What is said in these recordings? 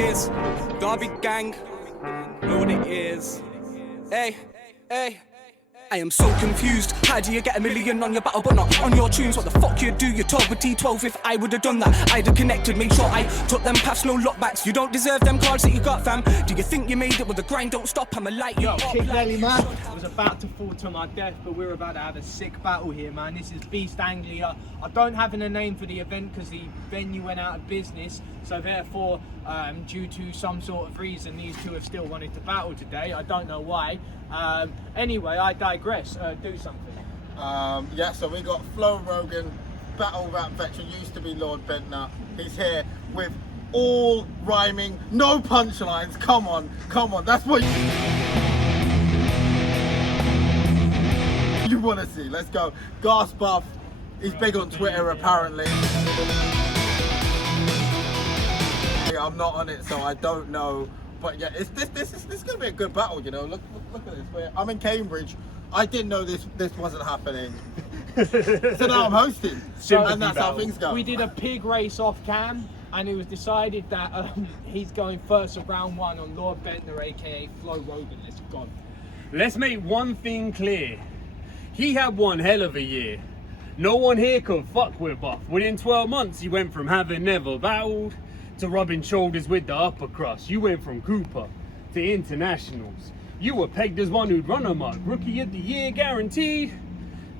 is. Derby gang, know what it is. Hey, hey. I am so confused. How do you get a million on your battle but not on your tunes? What the fuck you do? You talk with T12. If I would have done that, I'd have connected, made sure I took them paths, no lockbacks. You don't deserve them cards that you got, fam. Do you think you made it? Well, the grind don't stop. I'ma light you up. Kick Nelly, man. I was about to fall to my death, but we're about to have a sick battle here, man. This is Beast Anglia. I don't have a name for the event because the venue went out of business. So therefore, due to some sort of reason, these two have still wanted to battle today. I don't know why. Anyway, I digress. Do something. Yeah, so we got Flo Rogan, battle rap veteran, used to be Lord Bendtner. He's here with all rhyming, no punchlines. Come on, come on. That's what you want to see. Let's go. Ghastbuff. He's big on Twitter, apparently. I'm not on it, so I don't know. But yeah, this is gonna be a good battle, you know. Look at this. I'm in Cambridge. I didn't know this wasn't happening. So now I'm hosting, and that's how things go. We did a pig race off cam, and it was decided that he's going first of round one on Lord Bendtner, aka Flo Rogan. Let's go. Let's make one thing clear. He had one hell of a year. No one here could fuck with Buff. Within 12 months, he went from having never battled to rubbing shoulders with the upper crust. You went from Cooper to internationals. You were pegged as one who'd run amok. Rookie of the year guaranteed.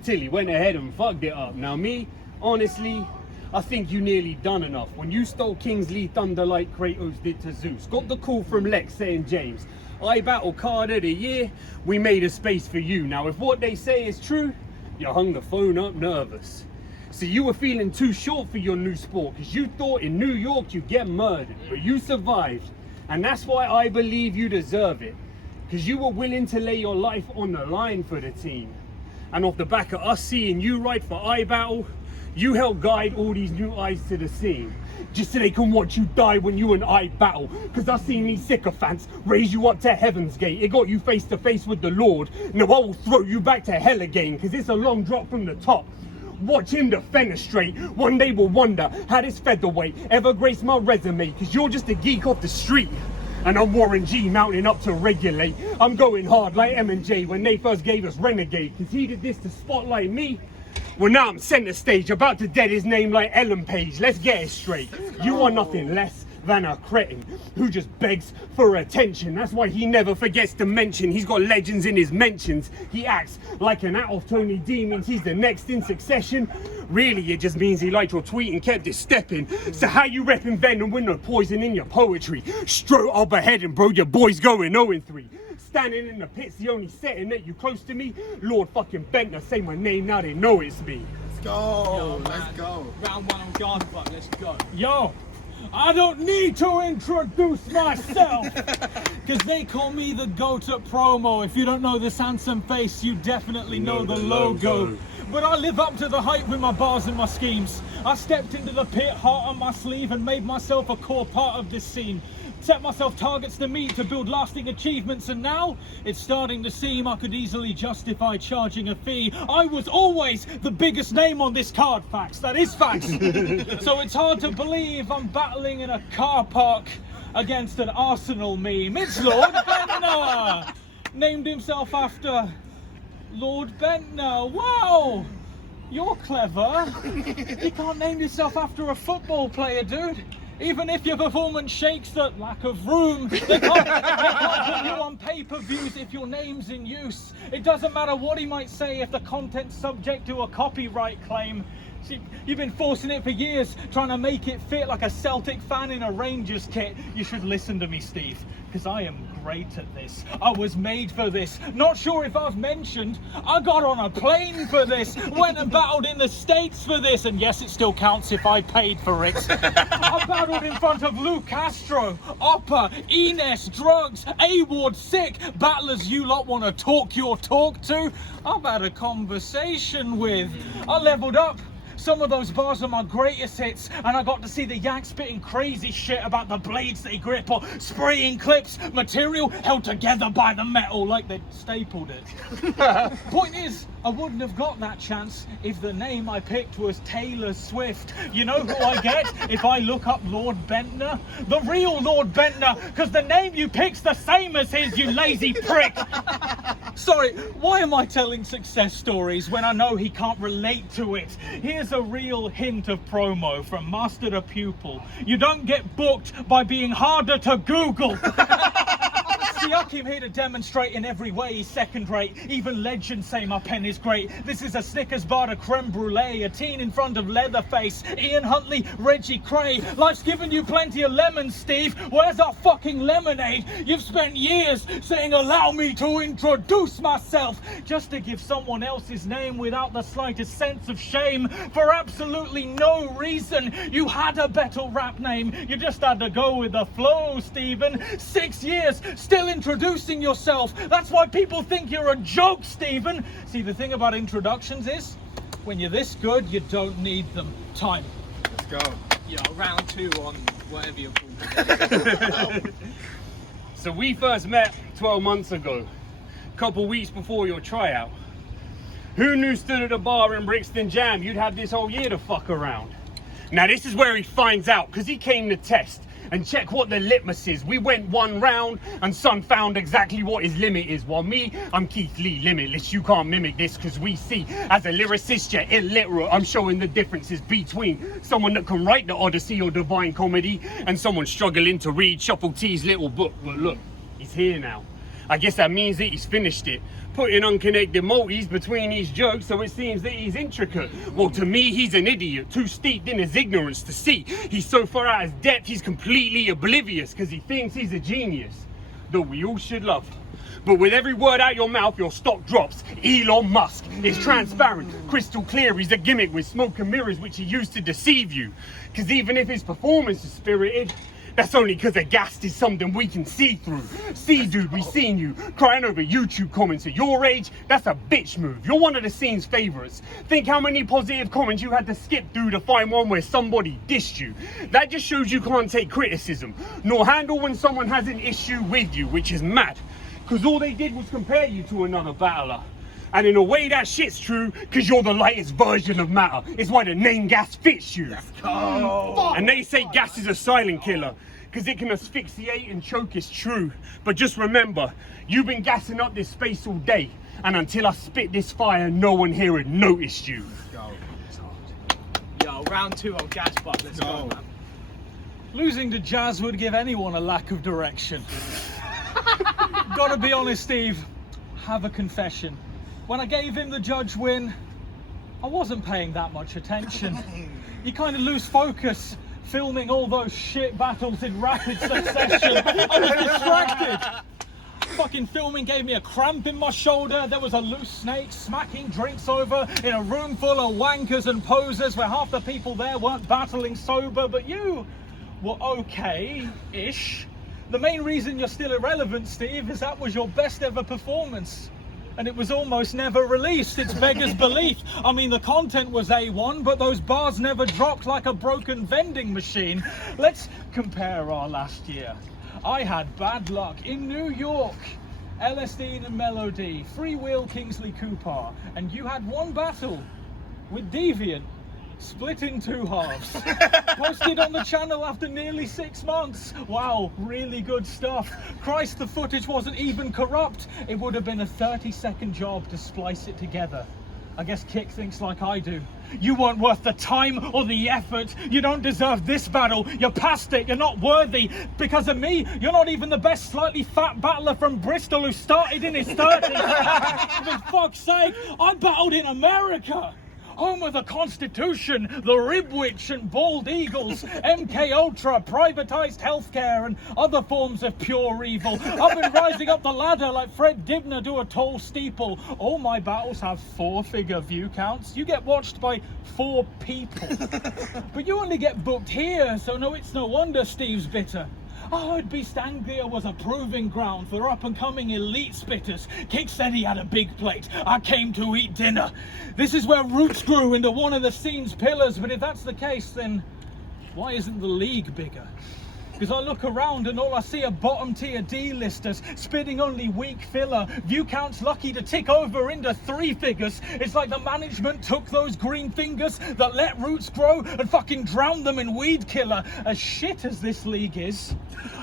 Till he went ahead and fucked it up. Now me, honestly, I think you nearly done enough. When you stole Kingsley Thunder like Kratos did to Zeus. Got the call from Lex saying, James, I battle card of the year. We made a space for you. Now if what they say is true, you hung the phone up nervous. So you were feeling too short for your new sport because you thought in New York you'd get murdered, but you survived. And that's why I believe you deserve it. Because you were willing to lay your life on the line for the team. And off the back of us seeing you right for iBattle, you helped guide all these new eyes to the scene. Just so they can watch you die when you and I battle. Because I've seen these sycophants raise you up to heaven's gate. It got you face to face with the Lord. Now I will throw you back to hell again. Because it's a long drop from the top. Watch him defenestrate. One day we'll wonder how this featherweight ever graced my resume. Because you're just a geek off the street. And I'm Warren G mounting up to regulate. I'm going hard like M&J when they first gave us Renegade. Cause he did this to spotlight me. Well now I'm center stage, about to dead his name like Ellen Page. Let's get it straight. You are nothing less than a cretin who just begs for attention. That's why he never forgets to mention he's got legends in his mentions. He acts like an out of Tony D means he's the next in succession. Really, it just means he liked your tweet and kept it stepping. So how you repping Venom with no poison in your poetry? Stroke up ahead and bro, your boy's going 0-3. Standing in the pit's the only setting that you close to me. Lord fucking Bendtner, say my name now, they know it's me. Let's go, let's go. Round one on Ghastbuff, let's go. Yo, I don't need to introduce myself because they call me the GOAT at promo. If you don't know this handsome face, you definitely know the logo. But I live up to the hype with my bars and my schemes. I stepped into the pit, heart on my sleeve, and made myself a core part of this scene. Set myself targets to meet to build lasting achievements, and now it's starting to seem I could easily justify charging a fee. I was always the biggest name on this card, facts, that is facts. So it's hard to believe I'm battling in a car park against an Arsenal meme. It's Lord Bendtner, named himself after Lord Bendtner. Wow, you're clever. You can't name yourself after a football player, dude. Even if your performance shakes the lack of room, they can't put you on pay-per-views if your name's in use. It doesn't matter what he might say if the content's subject to a copyright claim. See, you've been forcing it for years, trying to make it fit like a Celtic fan in a Rangers kit. You should listen to me, Steve, because I am great at this. I was made for this. Not sure if I've mentioned, I got on a plane for this. Went and battled in the States for this. And yes, it still counts if I paid for it. I battled in front of Lou Castro, Oppa, Ines, Drugs, A-Ward, Sick. Battlers you lot want to talk your talk to, I've had a conversation with. I leveled up. Some of those bars are my greatest hits, and I got to see the Yank spitting crazy shit about the blades they grip or spraying clips, material held together by the metal like they stapled it. Point is, I wouldn't have got that chance if the name I picked was Taylor Swift. You know who I get if I look up Lord Bendtner? The real Lord Bendtner, because the name you pick's the same as his, you lazy prick. Sorry, why am I telling success stories when I know he can't relate to it? Here's a real hint of promo from master to pupil. You don't get booked by being harder to Google. See, I came here to demonstrate in every way he's second rate. Even legends say my pen is great. This is a Snickers bar to creme brulee, a teen in front of Leatherface, Ian Huntley, Reggie Cray. Life's given you plenty of lemons, Steve. Where's our fucking lemonade? You've spent years saying, allow me to introduce myself, just to give someone else his name without the slightest sense of shame, for absolutely no reason. You had a better rap name. You just had to go with the flow, Stephen. 6 years, still introducing yourself. That's why people think you're a joke, Stephen. See, the thing about introductions is, when you're this good, you don't need them. Time. Let's go. Yeah, round 2 on whatever you're called. So we first met 12 months ago, a couple weeks before your tryout. Who knew stood at a bar in Brixton Jam you'd have this whole year to fuck around? Now this is where he finds out, because he came to test and check what the litmus is. We went 1 round and son found exactly what his limit is. While me, I'm Keith Lee, limitless. You can't mimic this, because we see, as a lyricist, you're illiterate. I'm showing the differences between someone that can write the Odyssey or Divine Comedy and someone struggling to read Shuffle T's little book. But look, he's here now. I guess that means that he's finished it. Putting unconnected multis between each jokes, so it seems that he's intricate. Well, to me, he's an idiot, too steeped in his ignorance to see. He's so far out of his depth, he's completely oblivious, because he thinks he's a genius, that we all should love. But with every word out your mouth, your stock drops. Elon Musk is transparent, crystal clear. He's a gimmick with smoke and mirrors, which he used to deceive you. Because even if his performance is spirited, that's only because a Ghast is something we can see through. See, dude, we seen you crying over YouTube comments at your age. That's a bitch move. You're one of the scene's favorites. Think how many positive comments you had to skip through to find one where somebody dissed you. That just shows you can't take criticism, nor handle when someone has an issue with you, which is mad. Because all they did was compare you to another battler. And in a way that shit's true, because you're the lightest version of matter. It's why the name Ghast fits you. And they say Ghast is a silent killer, because it can asphyxiate and choke, is true. But just remember, you've been gassing up this space all day, and until I spit this fire, no one here had noticed you. Yo, round 2 on Ghastbuff. Let's go, man. Losing to Jazz would give anyone a lack of direction. Gotta be honest, Steve. Have a confession. When I gave him the judge win, I wasn't paying that much attention. You kind of lose focus filming all those shit battles in rapid succession. I was distracted. Fucking filming gave me a cramp in my shoulder. There was a loose snake smacking drinks over in a room full of wankers and posers where half the people there weren't battling sober, but you were okay-ish. The main reason you're still irrelevant, Steve, is that was your best ever performance. And it was almost never released. It's beggars belief. I mean, the content was A1, but those bars never dropped like a broken vending machine. Let's compare our last year. I had bad luck in New York. LSD and Melody, Freewheel Kingsley Cooper, and you had 1 battle with Deviant, split in 2 halves. Posted on the channel after nearly 6 months. Wow, really good stuff. Christ, the footage wasn't even corrupt. It would have been a 30-second job to splice it together. I guess Kick thinks like I do. You weren't worth the time or the effort. You don't deserve this battle. You're past it. You're not worthy. Because of me, you're not even the best slightly fat battler from Bristol who started in his 30s. For fuck's sake, I battled in America. Home of the Constitution, the Ribwitch and Bald Eagles, MK Ultra, privatized healthcare and other forms of pure evil. I've been rising up the ladder like Fred Dibner do a tall steeple. All my battles have 4-figure view counts. You get watched by 4 people. But you only get booked here, so no, it's no wonder Steve's bitter. I heard Beast Anglia was a proving ground for up-and-coming elite spitters. Kick said he had a big plate. I came to eat dinner. This is where roots grew into one of the scene's pillars, but if that's the case, then why isn't the league bigger? Because I look around and all I see are bottom tier D-listers spitting only weak filler. View counts lucky to tick over into 3 figures. It's like the management took those green fingers that let roots grow and fucking drowned them in weed killer. As shit as this league is,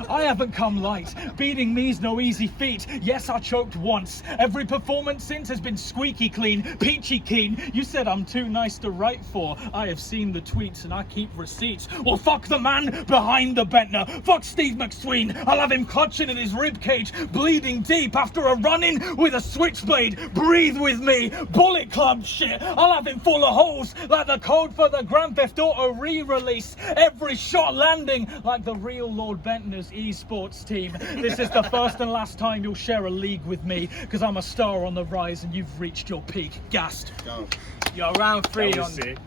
I haven't come light. Beating me's no easy feat. Yes, I choked once. Every performance since has been squeaky clean, peachy keen. You said I'm too nice to write for. I have seen the tweets and I keep receipts. Well, fuck the man behind the Bendtner. Fuck Steve McSween. I'll have him clutching in his ribcage, bleeding deep after a run-in with a switchblade. Breathe with me. Bullet Club shit. I'll have him full of holes like the code for the Grand Theft Auto re-release. Every shot landing like the real Lord Bendtner's esports team. This is the first and last time you'll share a league with me, because I'm a star on the rise and you've reached your peak. Ghast. Go. Yo, round 3 That on was sick.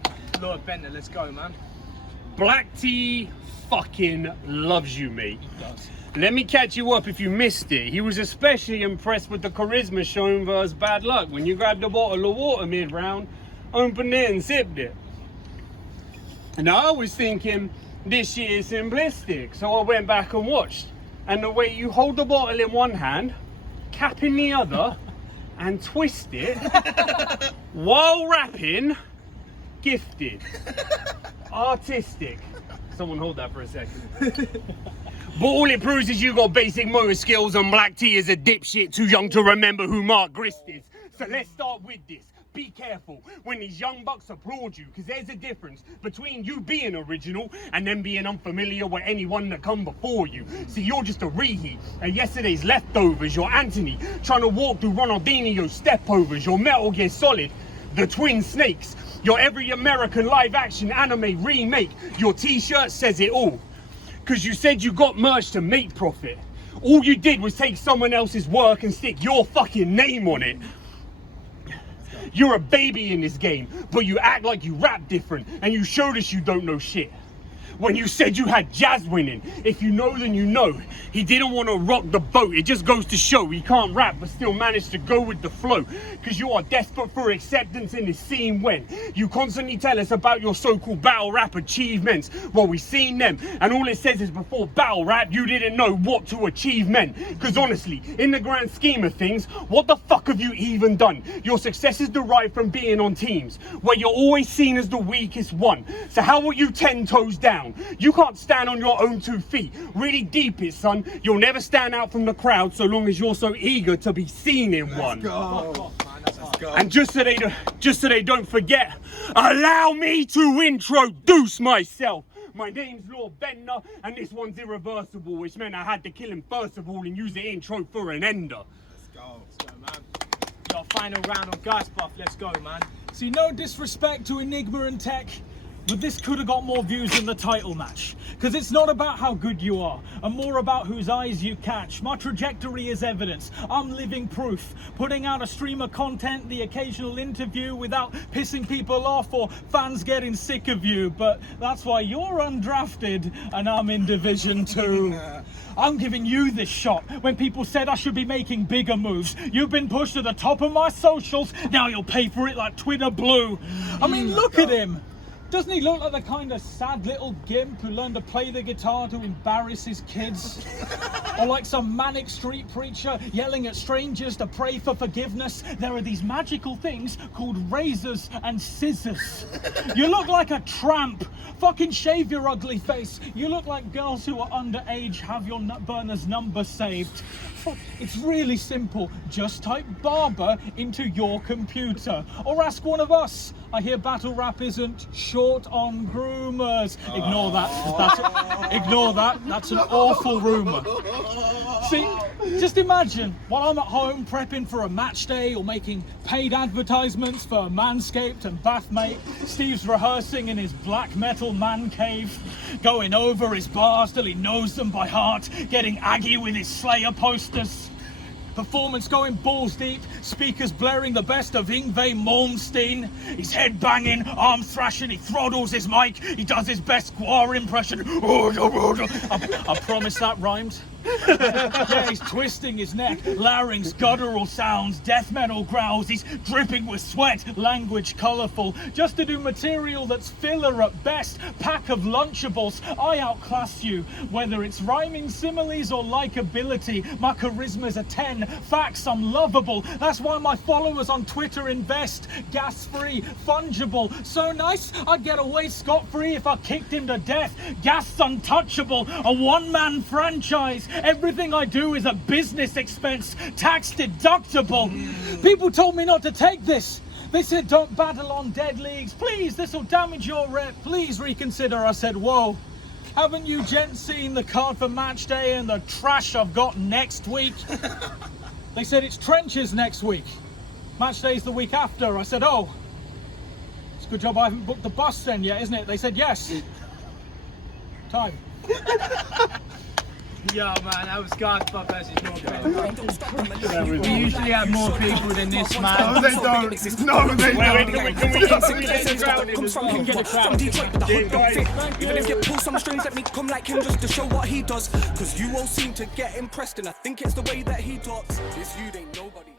Lord Bendtner. Let's go, man. Black T fucking loves you, mate. He does. Let me catch you up if you missed it. He was especially impressed with the charisma shown versus bad luck when you grabbed a bottle of water mid-round, opened it and sipped it. And I was thinking, this shit is simplistic, so I went back and watched. And the way you hold the bottle in one hand, cap in the other, and twist it, while rapping, gifted. Artistic. Someone hold that for a second. But all it proves is you got basic motor skills and Black T is a dipshit too young to remember who Mark Grist is. So let's start with this. Be careful when these young bucks applaud you, because there's a difference between you being original and them being unfamiliar with anyone that come before you. See, you're just a reheat, and yesterday's leftovers. You're Anthony trying to walk through Ronaldinho's stepovers. You're Metal Gear Solid, the Twin Snakes. You're every American live action anime remake. Your t-shirt says it all. Because you said you got merch to make profit. All you did was take someone else's work and stick your fucking name on it. You're a baby in this game, but you act like you rap different, and you showed us you don't know shit. When you said you had Jazz winning, if you know then you know. He didn't want to rock the boat. It just goes to show he can't rap but still managed to go with the flow. Cause you are desperate for acceptance in this scene when you constantly tell us about your so-called battle rap achievements. Well, we seen them, and all it says is before battle rap you didn't know what to achieve meant. Cause honestly, in the grand scheme of things, what the fuck have you even done? Your success is derived from being on teams where you're always seen as the weakest one. So how are you 10 toes down? You can't stand on your own 2 feet. Really deep it, son. You'll never stand out from the crowd so long as you're so eager to be seen in one. Let's go. And just so they don't forget, allow me to introduce myself. My name's Lord Bendtner, and this one's irreversible, which meant I had to kill him first of all and use the intro for an ender. Let's go. Let's go, man. Your final round on Ghastbuff. Let's go, man. See, no disrespect to Enigma and Tech, but this could have got more views than the title match. Because it's not about how good you are, and more about whose eyes you catch. My trajectory is evidence. I'm living proof. Putting out a stream of content, the occasional interview without pissing people off or fans getting sick of you. But that's why you're undrafted and I'm in Division 2. I'm giving you this shot when people said I should be making bigger moves. You've been pushed to the top of my socials. Now you'll pay for it like Twitter blue. I mean, look at him. Doesn't he look like the kind of sad little gimp who learned to play the guitar to embarrass his kids? Or like some manic street preacher yelling at strangers to pray for forgiveness? There are these magical things called razors and scissors. You look like a tramp. Fucking shave your ugly face. You look like girls who are underage have your nut burner's number saved. It's really simple. Just type barber into your computer. Or ask one of us. I hear battle rap isn't short on groomers. Ignore that. Ignore that. That's an awful rumor. See, just imagine while I'm at home prepping for a match day or making paid advertisements for Manscaped and Bathmate, Steve's rehearsing in his black metal man cave, going over his bars till he knows them by heart, getting aggy with his Slayer posters. Performance going balls deep, speakers blaring the best of Yngwie Malmsteen. He's head banging, arm thrashing, he throttles his mic, he does his best Gwar impression. I promise that rhymed. Yeah, he's twisting his neck, larynx, guttural sounds, death metal growls, he's dripping with sweat, language colourful, just to do material that's filler at best, pack of Lunchables, I outclass you, whether it's rhyming similes or likability, my charisma's a 10, facts I'm lovable, that's why my followers on Twitter invest, gas-free, fungible, so nice I'd get away scot-free if I kicked him to death, Ghast's untouchable, a one-man franchise, everything I do is a business expense, tax deductible. People told me not to take this. They said don't battle on dead leagues. Please, this will damage your rep. Please reconsider. I said, whoa. Haven't you gents seen the card for match day and the trash I've got next week? They said it's trenches next week. Match day's the week after. I said, oh. It's a good job I haven't booked the bus then yet, isn't it? They said yes. Time. Yo, man, that was Ghastbuff versus Rogan. We usually have more people than this, man. No, they don't. No, they don't. Comes from him, from Detroit, but the hood don't fit. Even if you pull some strings, let me come like him just to show what he does. Cause you all seem to get impressed, and I think it's the way that he talks. This feud ain't nobody.